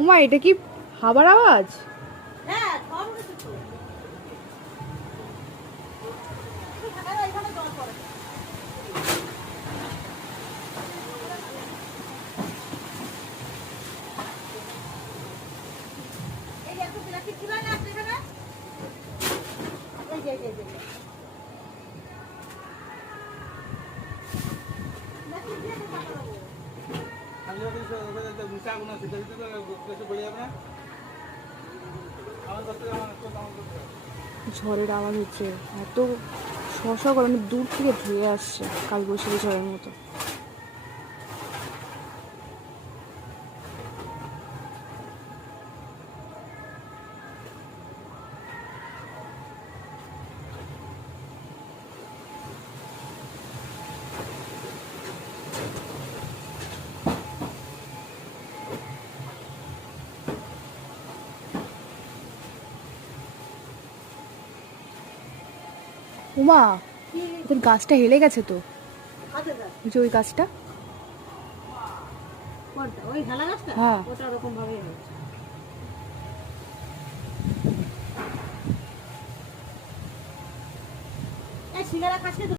উমা, এটা কি হাওয়ার আওয়াজ? হ্যাঁ, ঝড় উঠেছে তো। এখানে জল পড়ে। এই একটু প্লাস্টিক ছিল না আপনি এখানে? এই যে, এই যে, এই যে। প্লাস্টিক দিয়ে তো পাঠাবো। ঝড়ের আওয়াজ হচ্ছে, এত শশা করে আমি দূর থেকে ধুয়ে আসছে কালবৈশাখী ঝড়ের মতো। উমা, তোর গাছটা হেলে গেছে তো। হাতে দাও। ওই যে ওই গাছটা। কোনটা? ওই হেলা গাছটা? হ্যাঁ। ওটা ওরকম ভাবেই হয়েছে। এই সিঙ্গারা খাস নি তো?